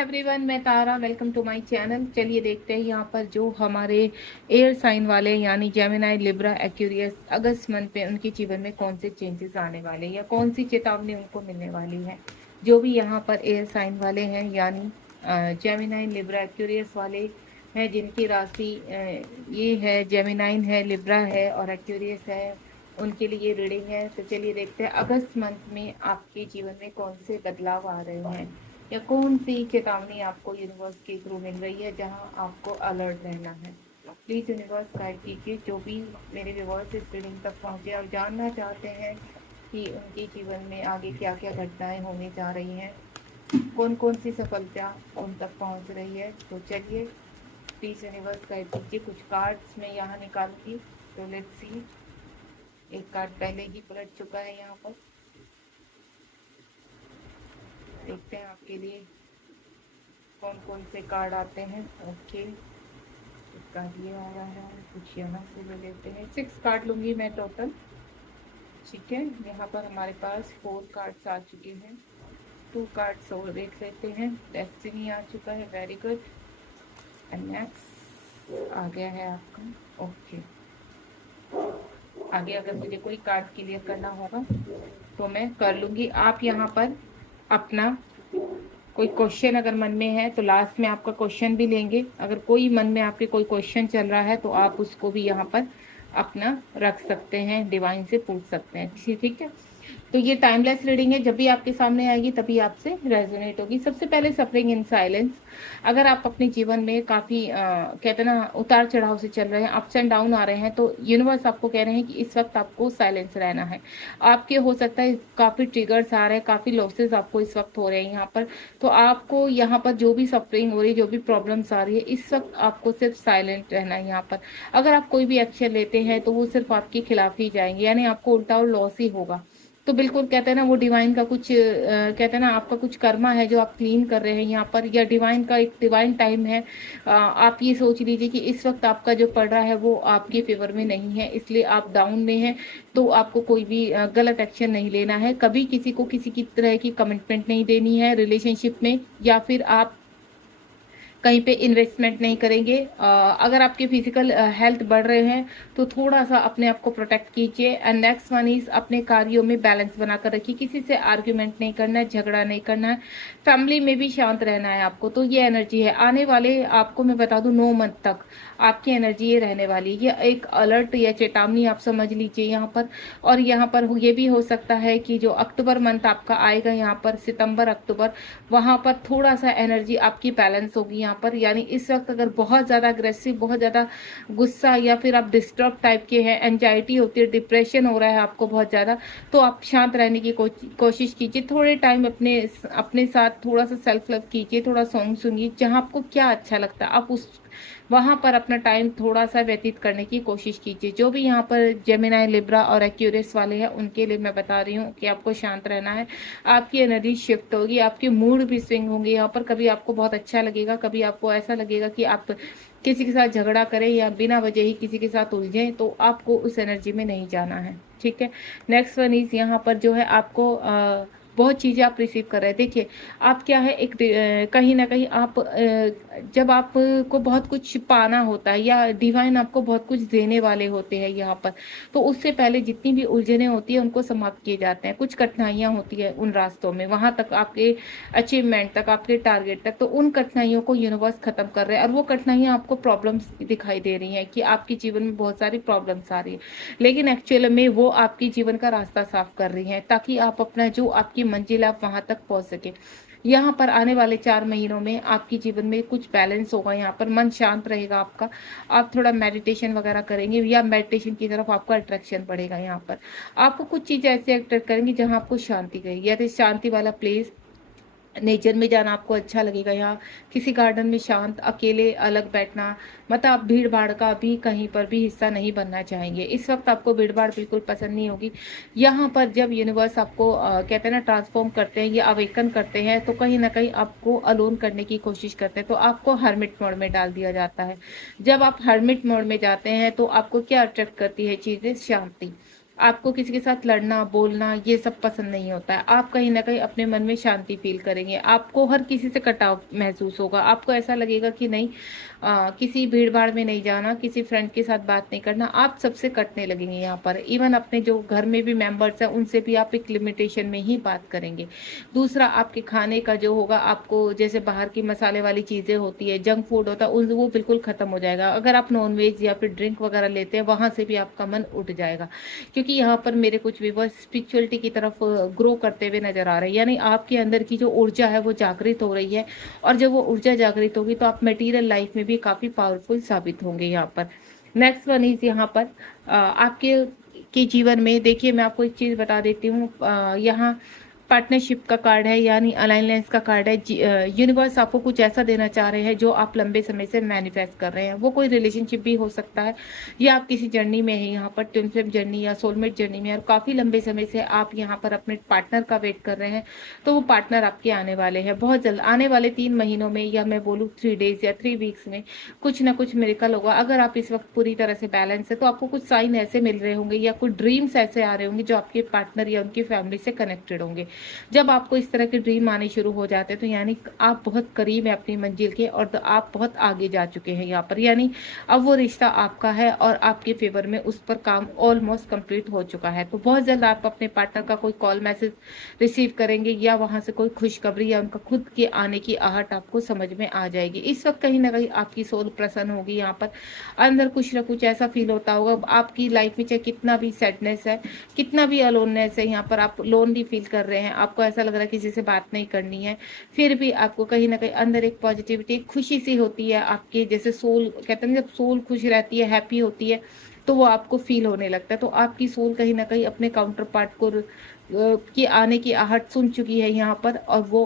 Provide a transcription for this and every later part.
हाय everyone, मैं Tara. Welcome to my channel. चलिए देखते हैं यहाँ पर जो हमारे एयर साइन वाले यानी जेमिनी, लिब्रा, एक्वेरियस अगस्त मंथ में उनके जीवन में कौन से चेंजेस आने वाले हैं या कौन सी चेतावनी उनको मिलने वाली है। जो भी यहाँ पर एयर साइन वाले हैं यानी जेमिनी, लिब्रा, एक्वेरियस वाले हैं जिनकी राशि ये है, जेमिनाइन है, लिब्रा है और एक्वेरियस है, उनके लिए रीडिंग है। तो चलिए देखते हैं अगस्त मंथ में आपके जीवन में कौन से बदलाव आ रहे हैं या कौन सी चेतावनी आपको यूनिवर्स के थ्रू मिल रही है जहां आपको अलर्ट रहना है। प्लीज़ यूनिवर्स गाइड कीजिए जो भी मेरे व्यूअर्स इस रीडिंग तक पहुंचे और जानना चाहते हैं कि उनके जीवन में आगे क्या क्या घटनाएं होने जा रही हैं, कौन कौन सी सफलता उन तक पहुंच रही है। तो चलिए प्लीज़ यूनिवर्स गाइड कीजिए। कुछ कार्ड्स मैं यहाँ निकालूंगी। तो लेट्स सी। एक कार्ड पहले ही पलट चुका है यहाँ पर। देखते हैं आपके लिए कौन कौन से कार्ड आते हैं। ओके, एक कार्ड ये आ रहा है, कुछ यहाँ से ले लेते हैं। 6 कार्ड लूँगी मैं टोटल। ठीक है, यहाँ पर हमारे पास 4 कार्ड्स आ चुके हैं। 2 कार्ड्स और देख लेते हैं। डेस्टिनी आ चुका है, वेरी गुड। एंड नेक्स्ट आ गया है आपका। ओके, आगे अगर मुझे कोई कार्ड क्लियर करना होगा तो मैं कर लूँगी। आप यहाँ पर अपना कोई क्वेश्चन अगर मन में है तो लास्ट में आपका क्वेश्चन भी लेंगे। अगर कोई मन में आपके कोई क्वेश्चन चल रहा है तो आप उसको भी यहाँ पर अपना रख सकते हैं, डिवाइन से पूछ सकते हैं। ठीक है, तो ये टाइमलेस रीडिंग है। जब भी आपके सामने आएगी तभी आपसे रेजोनेट होगी। सबसे पहले सफरिंग इन साइलेंस। अगर आप अपने जीवन में काफ़ी कहते हैं ना उतार चढ़ाव से चल रहे हैं, अप्स एंड डाउन आ रहे हैं, तो यूनिवर्स आपको कह रहे हैं कि इस वक्त आपको साइलेंस रहना है। आपके हो सकता है काफ़ी ट्रिगर्स आ रहे हैं, काफ़ी लॉसेस आपको इस वक्त हो रहे हैं यहाँ पर। तो आपको यहाँ पर जो भी सफरिंग हो रही है, जो भी प्रॉब्लम्स आ रही है, इस वक्त आपको सिर्फ साइलेंट रहना है यहाँ पर। अगर आप कोई भी एक्शन लेते हैं तो वो सिर्फ आपके खिलाफ ही जाएंगे, यानी आपको उल्टा और लॉस ही होगा। तो बिल्कुल कहते हैं ना वो डिवाइन का कुछ कहते हैं ना आपका कुछ कर्मा है जो आप क्लीन कर रहे हैं यहाँ पर, या डिवाइन का एक डिवाइन टाइम है। आप ये सोच लीजिए कि इस वक्त आपका जो पड़ रहा है वो आपके फेवर में नहीं है, इसलिए आप डाउन में हैं। तो आपको कोई भी गलत एक्शन नहीं लेना है। कभी किसी को किसी की तरह की कमिटमेंट नहीं देनी है रिलेशनशिप में, या फिर आप कहीं पे इन्वेस्टमेंट नहीं करेंगे। अगर आपके फिजिकल हेल्थ बढ़ रहे हैं तो थोड़ा सा अपने आप को प्रोटेक्ट कीजिए। एंड नेक्स्ट वन इज अपने कार्यों में बैलेंस बनाकर रखिए। किसी से आर्ग्यूमेंट नहीं करना है, झगड़ा नहीं करना है, फैमिली में भी शांत रहना है आपको। तो ये एनर्जी है आने वाले, आपको मैं बता दूं 9 मंथ तक आपकी एनर्जी ये रहने वाली है। ये एक अलर्ट या चेतावनी आप समझ लीजिए यहाँ पर। और यहाँ पर ये भी हो सकता है कि जो अक्टूबर मंथ आपका आएगा यहाँ पर, सितंबर अक्टूबर, वहाँ पर थोड़ा सा एनर्जी आपकी बैलेंस होगी यहाँ पर। यानी इस वक्त अगर बहुत ज़्यादा अग्रेसिव, बहुत ज़्यादा गुस्सा या फिर आप डिस्टर्ब टाइप के हैं, एंजाइटी होती है, डिप्रेशन हो रहा है आपको बहुत ज़्यादा, तो आप शांत रहने की कोशिश कीजिए। थोड़े टाइम अपने अपने साथ थोड़ा सा सेल्फ लव कीजिए, थोड़ा सॉन्ग सुनिए। जहाँ आपको क्या अच्छा लगता है आप उस वहाँ पर अपना टाइम थोड़ा सा व्यतीत करने की कोशिश कीजिए। जो भी यहाँ पर जेमिनी, लिब्रा और एक्वेरियस वाले हैं उनके लिए मैं बता रही हूँ कि आपको शांत रहना है। आपकी एनर्जी शिफ्ट होगी, आपके मूड भी स्विंग होंगे यहाँ पर। कभी आपको बहुत अच्छा लगेगा, कभी आपको ऐसा लगेगा कि आप किसी के साथ झगड़ा करें या बिना वजह ही किसी के साथ उलझें, तो आपको उस एनर्जी में नहीं जाना है। ठीक है, नेक्स्ट वन इज यहाँ पर जो है आपको बहुत चीज़ें आप रिसीव कर रहे हैं। देखिए आप क्या है, एक कहीं ना कहीं आप जब आपको बहुत कुछ पाना होता है या डिवाइन आपको बहुत कुछ देने वाले होते हैं यहाँ पर, तो उससे पहले जितनी भी उलझने होती है उनको समाप्त किए जाते हैं। कुछ कठिनाइयाँ होती है उन रास्तों में, वहां तक आपके अचीवमेंट तक, आपके टारगेट तक, तो उन कठिनाइयों को यूनिवर्स खत्म कर रहे हैं। और वो कठिनाइयाँ आपको प्रॉब्लम्स दिखाई दे रही हैं कि आपके जीवन में बहुत सारी प्रॉब्लम्स आ रही है, लेकिन एक्चुअल में वो आपके जीवन का रास्ता साफ कर रही हैं ताकि आप अपना जो आपकी मंजिल आप वहां तक पहुंच सके। यहाँ पर आने वाले 4 महीनों में आपके जीवन में कुछ बैलेंस होगा। यहाँ पर मन शांत रहेगा आपका। आप थोड़ा मेडिटेशन वगैरह करेंगे या मेडिटेशन की तरफ आपका अट्रैक्शन बढ़ेगा। यहाँ पर आपको कुछ चीज़ें ऐसे अट्रैक्ट करेंगी जहाँ आपको शांति गई, या तो शांति वाला प्लेस, नेचर में जाना आपको अच्छा लगेगा। यहाँ किसी गार्डन में शांत अकेले अलग बैठना, मतलब आप भीड़ भाड़ का भी कहीं पर भी हिस्सा नहीं बनना चाहेंगे। इस वक्त आपको भीड़ भाड़ बिल्कुल पसंद नहीं होगी। यहाँ पर जब यूनिवर्स आपको कहते हैं ना ट्रांसफॉर्म करते हैं या अवेकन करते हैं, तो कहीं ना कहीं आपको अलोन करने की कोशिश करते हैं, तो आपको हर्मिट मोड में डाल दिया जाता है। जब आप हर्मिट मोड में जाते हैं तो आपको क्या अट्रैक्ट करती है चीज़ें? शांति। आपको किसी के साथ लड़ना बोलना ये सब पसंद नहीं होता है। आप कहीं ना कहीं अपने मन में शांति फील करेंगे, आपको हर किसी से कटाव महसूस होगा, आपको ऐसा लगेगा कि नहीं किसी भीड़ भाड़ में नहीं जाना, किसी फ्रेंड के साथ बात नहीं करना, आप सबसे कटने लगेंगे यहाँ पर। इवन अपने जो घर में भी मेंबर्स हैं उनसे भी आप एक लिमिटेशन में ही बात करेंगे। दूसरा, आपके खाने का जो होगा, आपको जैसे बाहर की मसाले वाली चीज़ें होती है, जंक फूड होता है, उन वो बिल्कुल ख़त्म हो जाएगा। अगर आप नॉनवेज या फिर ड्रिंक वगैरह लेते हैं वहाँ से भी आपका मन उठ जाएगा, क्योंकि यहाँ पर मेरे कुछ व्यूअर्स स्पिरिचुअलिटी की तरफ ग्रो करते हुए नजर आ रहे हैं, यानी आपके अंदर की जो ऊर्जा है वो जागृत हो रही है, और जब वो ऊर्जा जागृत होगी तो आप मटेरियल लाइफ में भी काफ़ी पावरफुल साबित होंगे यहाँ पर। नेक्स्ट वन इज यहाँ पर आपके के जीवन में देखिए, मैं आपको एक चीज़ बता देती हूँ, यहाँ पार्टनरशिप का कार्ड है, यानी अलाइनेंस का कार्ड है। यूनिवर्स आपको कुछ ऐसा देना चाह रहे हैं जो आप लंबे समय से मैनिफेस्ट कर रहे हैं। वो कोई रिलेशनशिप भी हो सकता है, या आप किसी जर्नी में है, यहाँ पर ट्विन फ्लेम जर्नी या सोलमेट जर्नी में, और काफ़ी लंबे समय से आप यहाँ पर अपने पार्टनर का वेट कर रहे हैं, तो वो पार्टनर आपके आने वाले हैं बहुत जल्द। आने वाले 3 महीनों में, या मैं बोलूँ 3 डेज या 3 वीक्स में कुछ ना कुछ मिरेकल होगा। अगर आप इस वक्त पूरी तरह से बैलेंस है तो आपको कुछ साइन ऐसे मिल रहे होंगे, या कुछ ड्रीम्स ऐसे आ रहे होंगे जो आपके पार्टनर या उनकी फैमिली से कनेक्टेड होंगे। जब आपको इस तरह के ड्रीम आने शुरू हो जाते हैं तो यानी आप बहुत करीब है अपनी मंजिल के, और आप बहुत आगे जा चुके हैं यहाँ पर, यानी अब वो रिश्ता आपका है और आपके फेवर में उस पर काम ऑलमोस्ट कंप्लीट हो चुका है। तो बहुत जल्द आप अपने पार्टनर का कोई कॉल मैसेज रिसीव करेंगे, या वहां से कोई खुशखबरी या उनका खुद के आने की आहट आपको समझ में आ जाएगी। इस वक्त कहीं ना कहीं आपकी सोल प्रसन्न होगी, यहाँ पर अंदर कुछ ना कुछ ऐसा फील होता होगा आपकी लाइफ में, चाहे कितना भी सैडनेस है, कितना भी अलोननेस है, यहाँ पर आप लोनली फील कर रहे हैं, आपको ऐसा लग रहा है किसी से बात नहीं करनी है, फिर भी आपको कहीं ना कहीं अंदर एक पॉजिटिविटी, एक खुशी सी होती है आपके, जैसे सोल कहते हैं जब सोल खुश रहती है, हैप्पी होती है, तो वो आपको फील होने लगता है। तो आपकी सोल कहीं ना कहीं अपने काउंटर पार्ट को की आने की आहट सुन चुकी है यहाँ पर, और वो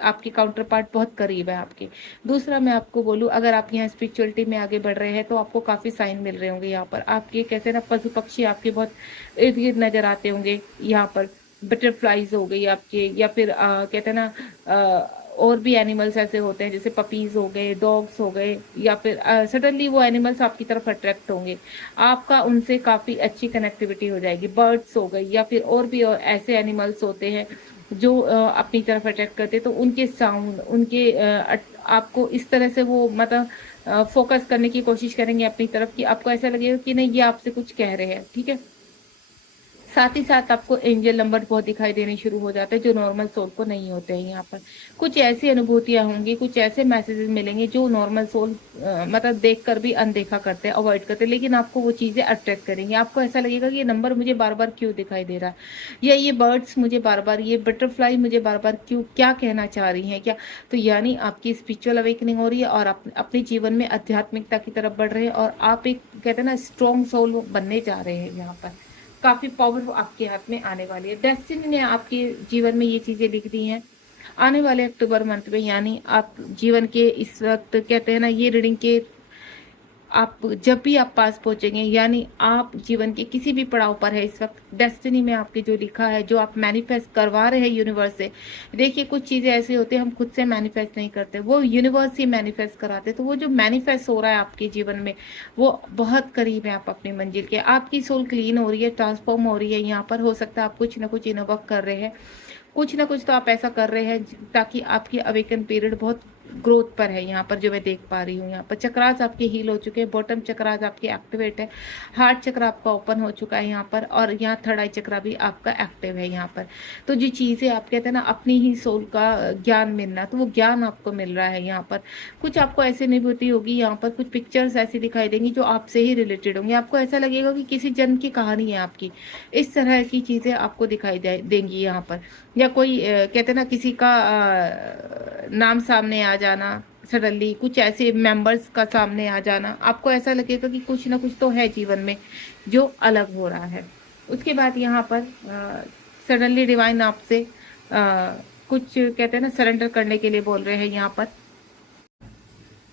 आपके काउंटर पार्ट बहुत करीब है आपके। दूसरा, मैं आपको बोलूँ, अगर आप यहाँ स्पिरिचुअलिटी में आगे बढ़ रहे हैं तो आपको काफ़ी साइन मिल रहे होंगे यहाँ पर। आपके कैसे ना पशु पक्षी आपके बहुत इर्द गिर्द नजर आते होंगे, यहाँ पर बटरफ्लाइज हो गई आपके, या फिर कहते हैं ना और भी एनिमल्स ऐसे होते हैं, जैसे पपीज हो गए, डॉग्स हो गए, या फिर सडनली वो एनिमल्स आपकी तरफ अट्रैक्ट होंगे, आपका उनसे काफ़ी अच्छी कनेक्टिविटी हो जाएगी। बर्ड्स हो गई, या फिर और भी ऐसे एनिमल्स होते हैं जो अपनी तरफ अट्रैक्ट करते हैं, तो उनके साउंड, उनके आपको इस तरह से वो मतलब फोकस करने की कोशिश करेंगे अपनी तरफ, कि आपको ऐसा लगेगा कि नहीं ये आपसे कुछ कह रहे हैं, ठीक है। साथ ही साथ आपको एंजल नंबर बहुत दिखाई देने शुरू हो जाते हैं जो नॉर्मल सोल को नहीं होते हैं। यहाँ पर कुछ ऐसी अनुभूतियां होंगी, कुछ ऐसे मैसेजेस मिलेंगे जो नॉर्मल सोल मतलब देखकर भी अनदेखा करते हैं, अवॉइड करते हैं, लेकिन आपको वो चीज़ें अट्रैक्ट करेंगी। आपको ऐसा लगेगा कि ये नंबर मुझे बार बार क्यों दिखाई दे रहा है, या ये बर्ड्स मुझे बार बार, ये बटरफ्लाई मुझे बार बार क्यों, क्या कहना चाह रही हैं क्या। तो यानी आपकी स्पिरिचुअल अवेकनिंग हो रही है, और अपने जीवन में आध्यात्मिकता की तरफ बढ़ रहे हैं, और आप एक कहते हैं ना स्ट्रॉन्ग सोल बनने जा रहे हैं। यहाँ पर काफी पावर आपके हाथ में आने वाली है। डेस्टिनी ने आपके जीवन में ये चीजें लिख दी हैं। आने वाले अक्टूबर मंथ में, यानी आप जीवन के इस वक्त कहते हैं ना, ये रीडिंग के आप जब भी आप पास पहुंचेंगे, यानी आप जीवन के किसी भी पड़ाव पर है इस वक्त, डेस्टिनी में आपके जो लिखा है, जो आप मैनिफेस्ट करवा रहे हैं यूनिवर्स से। देखिए कुछ चीजें ऐसी होती है हम खुद से मैनिफेस्ट नहीं करते, वो यूनिवर्स ही मैनिफेस्ट कराते। तो वो जो मैनिफेस्ट हो रहा है आपके जीवन में वो बहुत करीब है आप अपनी मंजिल के। आपकी सोल क्लीन हो रही है, ट्रांसफॉर्म हो रही है। यहाँ पर हो सकता है आप कुछ ना कुछ इनवर्क कर रहे हैं, कुछ ना कुछ तो आप ऐसा कर रहे हैं ताकि आपकी अवेकन पीरियड बहुत ग्रोथ पर है। यहाँ पर जो मैं देख पा रही हूँ, यहाँ पर चक्रास आपके हील हो चुके हैं, बॉटम चक्रास आपके एक्टिवेट है, हार्ट चक्र आपका ओपन हो चुका है यहाँ पर, और यहाँ थर्ड आई चक्रा भी आपका एक्टिव है यहाँ पर। तो जो चीज़ें आप कहते हैं ना अपनी ही सोल का ज्ञान मिलना, तो वो ज्ञान आपको मिल रहा है यहाँ पर। कुछ आपको ऐसी अनुभूति होगी, यहाँ पर कुछ पिक्चर्स ऐसी दिखाई देंगी जो आपसे ही रिलेटेड होंगी। आपको ऐसा लगेगा कि किसी जन्म की कहानी है आपकी, इस तरह की चीज़ें आपको दिखाई देंगी यहाँ पर। या कोई कहते हैं ना किसी का नाम सामने आ जाना, सडनली कुछ ऐसे मेंबर्स का सामने आ जाना, आपको ऐसा लगेगा कि कुछ ना कुछ तो है जीवन में जो अलग हो रहा है। उसके बाद यहाँ पर सडनली डिवाइन आपसे कुछ कहते हैं ना सरेंडर करने के लिए बोल रहे हैं यहाँ पर।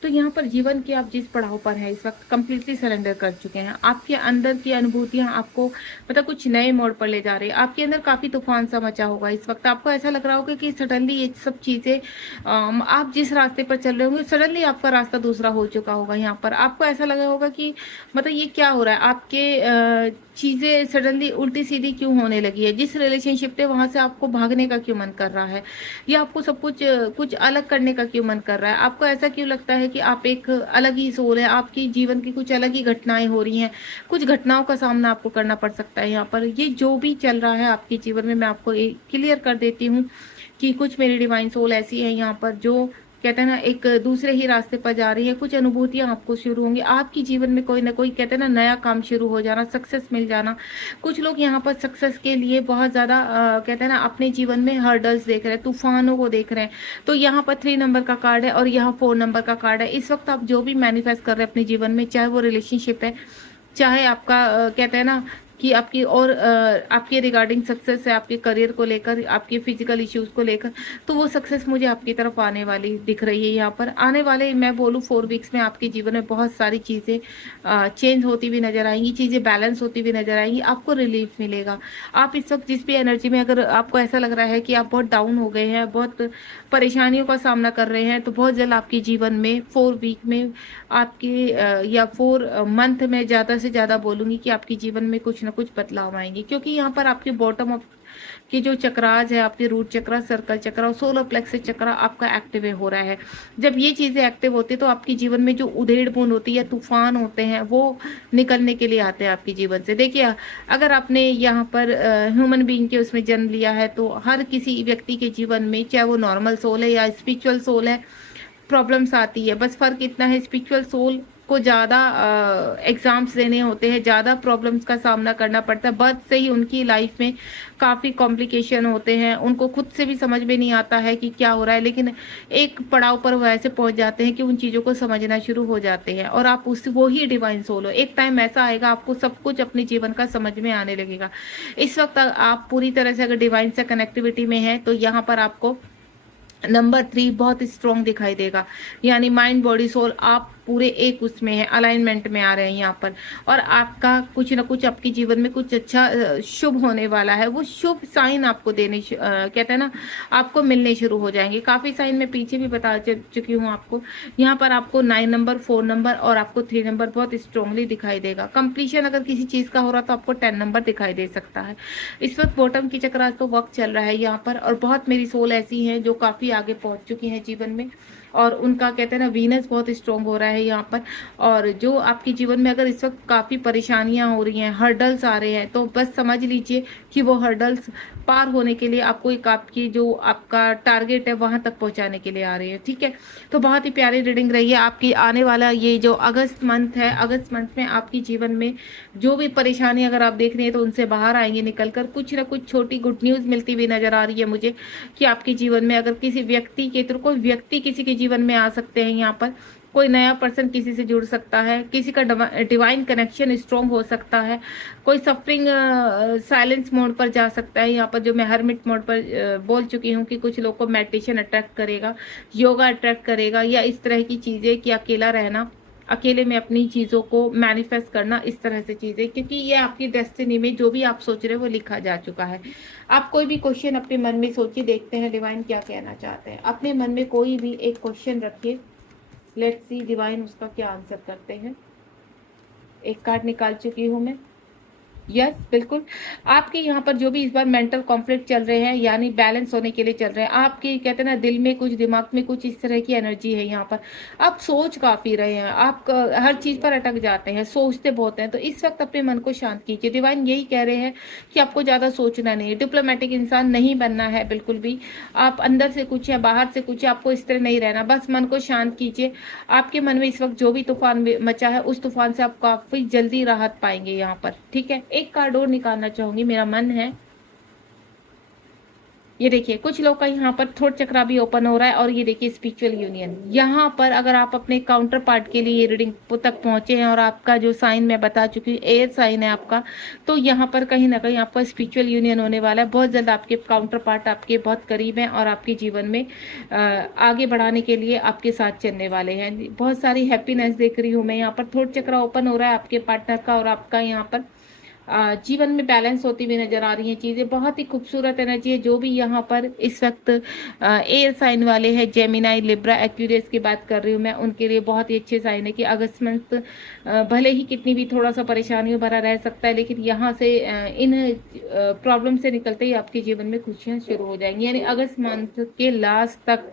तो यहाँ पर जीवन के आप जिस पड़ाव पर हैं इस वक्त कंप्लीटली सरेंडर कर चुके हैं। आपके अंदर की अनुभूतियाँ आपको मतलब कुछ नए मोड़ पर ले जा रही है। आपके अंदर काफ़ी तूफान सा मचा होगा इस वक्त। आपको ऐसा लग रहा होगा कि सडनली ये सब चीज़ें आप जिस रास्ते पर चल रहे होंगे सडनली आपका रास्ता दूसरा हो चुका होगा। यहाँ पर आपको ऐसा लगा होगा कि मतलब ये क्या हो रहा है, आपके चीज़ें सडनली उल्टी सीधी क्यों होने लगी है। जिस रिलेशनशिप पे वहाँ से आपको भागने का क्यों मन कर रहा है, या आपको सब कुछ कुछ अलग करने का क्यों मन कर रहा है। आपको ऐसा क्यों लगता है कि आप एक अलग ही सोल है, आपकी जीवन की कुछ अलग ही घटनाएं हो रही हैं, कुछ घटनाओं का सामना आपको करना पड़ सकता है। यहाँ पर ये जो भी चल रहा है आपके जीवन में, मैं आपको क्लियर कर देती हूँ कि कुछ मेरी डिवाइन सोल ऐसी है यहाँ पर जो कहते हैं ना एक दूसरे ही रास्ते पर जा रही है। कुछ अनुभूतियां आपको शुरू होंगी आपकी जीवन में, कोई ना कोई कहते हैं ना नया काम शुरू हो जाना, सक्सेस मिल जाना। कुछ लोग यहाँ पर सक्सेस के लिए बहुत ज़्यादा कहते हैं ना अपने जीवन में हर्डल्स देख रहे हैं, तूफानों को देख रहे हैं। तो यहाँ पर 3 नंबर का कार्ड है और यहाँ 4 नंबर का कार्ड है। इस वक्त आप जो भी मैनिफेस्ट कर रहे हैं अपने जीवन में, चाहे वो रिलेशनशिप है, चाहे आपका कहते हैं ना कि आपकी और आपके रिगार्डिंग सक्सेस है, आपके करियर को लेकर, आपके फिजिकल इश्यूज को लेकर, तो वो सक्सेस मुझे आपकी तरफ आने वाली दिख रही है। यहाँ पर आने वाले मैं बोलूँ 4 वीक्स में आपके जीवन में बहुत सारी चीज़ें चेंज होती हुई नजर आएंगी, चीज़ें बैलेंस होती हुई नजर आएंगी, आपको रिलीफ मिलेगा। आप इस वक्त जिस भी एनर्जी में, अगर आपको ऐसा लग रहा है कि आप बहुत डाउन हो गए हैं, बहुत परेशानियों का सामना कर रहे हैं, तो बहुत जल्द आपके जीवन में 4 वीक में आपके या 4 मंथ में ज़्यादा से ज़्यादा बोलूँगी कि आपके जीवन में कुछ ना कुछ बदलाव आएंगे। क्योंकि यहाँ पर आपके बॉटम ऑफ की जो चक्राज है, आपके रूट चक्रा, सर्कल चक्रा और सोलर प्लेक्सस चक्रा आपका एक्टिव हो रहा है। जब ये चीज़ें एक्टिव होती है तो आपके जीवन में जो उधेड़ बुन होती है, तूफान होते हैं, वो निकलने के लिए आते हैं आपके जीवन से। देखिए, अगर आपने यहाँ पर ह्यूमन बीइंग के उसमें जन्म लिया है तो हर किसी व्यक्ति के जीवन में, चाहे वो नॉर्मल सोल है या स्पिरिचुअल सोल है, प्रॉब्लम्स आती है। बस फ़र्क इतना है, स्पिरिचुअल सोल को ज़्यादा एग्ज़ाम्स देने होते हैं, ज़्यादा प्रॉब्लम्स का सामना करना पड़ता है। बर्थ से ही उनकी लाइफ में काफ़ी कॉम्प्लिकेशन होते हैं, उनको खुद से भी समझ में नहीं आता है कि क्या हो रहा है, लेकिन एक पड़ाव पर वो ऐसे पहुंच जाते हैं कि उन चीज़ों को समझना शुरू हो जाते हैं और आप उस वो ही डिवाइन सोल हो। एक टाइम ऐसा आएगा आपको सब कुछ अपने जीवन का समझ में आने लगेगा। इस वक्त आप पूरी तरह से अगर डिवाइन से कनेक्टिविटी में है तो यहाँ पर आपको नंबर 3 बहुत स्ट्रॉन्ग दिखाई देगा, यानी माइंड बॉडी सोल आप पूरे एक उसमें है, अलाइनमेंट में आ रहे हैं यहाँ पर। और आपका कुछ ना कुछ आपके जीवन में कुछ अच्छा शुभ होने वाला है। वो शुभ साइन आपको देने कहते हैं ना आपको मिलने शुरू हो जाएंगे। काफ़ी साइन मैं पीछे भी बता चुकी हूँ आपको। यहाँ पर आपको 9 नंबर, 4 नंबर और आपको 3 नंबर बहुत स्ट्रांगली दिखाई देगा। कंप्लीशन अगर किसी चीज़ का हो रहा तो आपको 10 नंबर दिखाई दे सकता है। इस वक्त बॉटम की चक्र तो वक्त चल रहा है यहाँ पर, और बहुत मेरी सोल ऐसी हैं जो काफ़ी आगे पहुँच चुकी हैं जीवन में, और उनका कहते हैं ना वीनस बहुत स्ट्रॉन्ग हो रहा है यहाँ पर। और जो आपके जीवन में अगर इस वक्त काफ़ी परेशानियां हो रही हैं, हर्डल्स आ रहे हैं, तो बस समझ लीजिए कि वो हर्डल्स पार होने के लिए आपको एक आपकी जो आपका टारगेट है वहां तक पहुंचाने के लिए आ रही है। ठीक है, तो बहुत ही प्यारी रीडिंग रही है आपकी। आने वाला ये जो अगस्त मंथ है, अगस्त मंथ में आपकी जीवन में जो भी परेशानी अगर आप देख रहे हैं तो उनसे बाहर आएंगे निकल कर। कुछ ना कुछ छोटी गुड न्यूज़ मिलती हुई नजर आ रही है मुझे कि आपके जीवन में अगर किसी व्यक्ति के थ्रू, कोई व्यक्ति किसी के जीवन में आ सकते हैं यहाँ पर, कोई नया पर्सन किसी से जुड़ सकता है, किसी का डिवाइन कनेक्शन स्ट्रॉन्ग हो सकता है, कोई सफरिंग साइलेंस मोड पर जा सकता है। यहाँ पर जो मैं हरमिट मोड पर बोल चुकी हूँ कि कुछ लोग को मेडिटेशन अट्रैक्ट करेगा, योगा अट्रैक्ट करेगा, या इस तरह की चीज़ें कि अकेला रहना, अकेले में अपनी चीज़ों को मैनिफेस्ट करना, इस तरह से चीज़ें, क्योंकि ये आपकी डेस्टिनी में जो भी आप सोच रहे हो वो लिखा जा चुका है। आप कोई भी क्वेश्चन अपने मन में सोचिए, देखते हैं डिवाइन क्या कहना चाहते हैं। अपने मन में कोई भी एक क्वेश्चन रखिए, लेट्स सी डिवाइन उसका क्या आंसर करते हैं। एक कार्ड निकाल चुकी हूँ मैं। यस, बिल्कुल आपके यहाँ पर जो भी इस बार मेंटल कॉन्फ्लिक्ट चल रहे हैं, यानी बैलेंस होने के लिए चल रहे हैं, आपके कहते हैं ना दिल में कुछ, दिमाग में कुछ इस तरह की एनर्जी है यहाँ पर। आप सोच काफ़ी रहे हैं, आप हर चीज़ पर अटक जाते हैं, सोचते बहुत हैं। तो इस वक्त अपने मन को शांत कीजिए। डिवाइन यही कह रहे हैं कि आपको ज़्यादा सोचना नहीं है, डिप्लोमेटिक इंसान नहीं बनना है बिल्कुल भी। आप अंदर से कुछ है, बाहर से कुछ है, आपको इस तरह नहीं रहना। बस मन को शांत कीजिए। आपके मन में इस वक्त जो भी तूफान मचा है, उस तूफान से आप काफ़ी जल्दी राहत पाएंगे यहाँ पर। ठीक है, एक कार्ड और निकालना चाहूंगी, मेरा मन है। ये देखिए कुछ लोग का यहाँ पर थ्रोट चक्रा भी ओपन हो रहा है, और ये देखिए स्पिरिचुअल यूनियन। यहाँ पर अगर आप अपने काउंटर पार्ट के लिए रीडिंग तक पहुंचे हैं, और आपका जो साइन मैं बता चुकी हूँ एयर साइन है आपका, तो यहाँ पर कहीं ना कहीं आपका स्पिरिचुअल यूनियन होने वाला है। बहुत जल्द आपके काउंटर पार्ट आपके बहुत करीब हैं, और आपके जीवन में आगे बढ़ाने के लिए आपके साथ चलने वाले हैं। बहुत सारी हैप्पीनेस देख रही हूँ मैं यहाँ पर। थ्रोट चक्रा ओपन हो रहा है आपके पार्टनर का, और आपका यहाँ पर जीवन में बैलेंस होती हुई नजर आ रही हैं चीजें। बहुत ही खूबसूरत एनर्जी है। जो भी यहाँ पर इस वक्त एयर साइन वाले हैं, जेमिनाई, लिब्रा, एक्वेरियस की बात कर रही हूँ मैं, उनके लिए बहुत ही अच्छे साइन है कि अगस्त मंथ भले ही कितनी भी थोड़ा सा परेशानियों भरा रह सकता है, लेकिन यहाँ से इन प्रॉब्लम से निकलते ही आपके जीवन में खुशियां शुरू हो जाएंगी। यानी अगस्त मंथ के लास्ट तक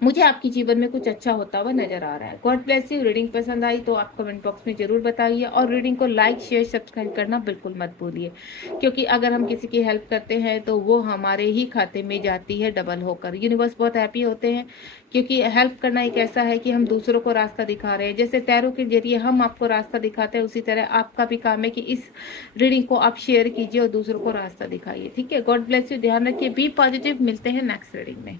मुझे आपके जीवन में कुछ अच्छा होता हुआ नजर आ रहा है। God bless you. रीडिंग पसंद आई तो आप कमेंट बॉक्स में जरूर बताइए, और रीडिंग को लाइक, शेयर, सब्सक्राइब करना बिल्कुल मत भूलिए, क्योंकि अगर हम किसी की हेल्प करते हैं तो वो हमारे ही खाते में जाती है डबल होकर। यूनिवर्स बहुत हैप्पी होते हैं, क्योंकि हेल्प करना एक ऐसा है कि हम दूसरों को रास्ता दिखा रहे हैं। जैसे टैरो के जरिए हम आपको रास्ता दिखाते हैं, उसी तरह आपका भी काम है कि इस रीडिंग को आप शेयर कीजिए और दूसरों को रास्ता दिखाइए। ठीक है, गॉड ब्लेस यू। ध्यान रखिए, बी पॉजिटिव। मिलते हैं नेक्स्ट रीडिंग में।